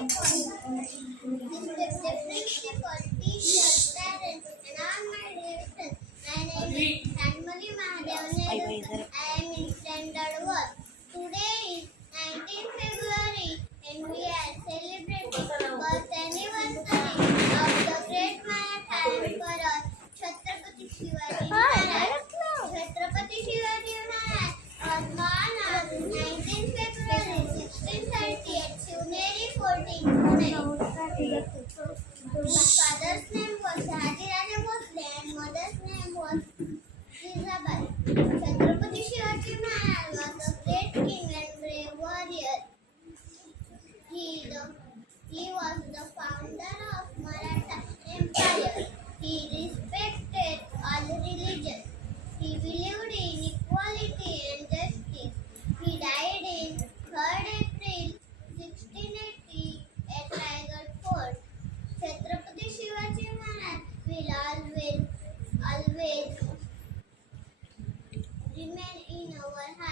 Differently for teachers, parents, and all my dear friends. My name is Shanmali Mahadev Nedukar. I am in standard 1. Today is 19th February and we are celebrating birth anniversary of the great Marathon for us, Chhatrapati Shivaji Maharaj. Chhatrapati Shivaji Maharaj was born on 19th February 1630 at Shivneri Fort in Pune. His father's name was Shahajiraja Bhosle and mother's name was Jizabai. Chhatrapati Shivaji Maharaj was a great king and brave warrior. He was the founder of Maratha Empire. He respected all religions. He believed in equality and justice. He died in 3rd April 1680 at Raigad Fort. Chhatrapati Shivaji Maharaj will always remain in our hearts.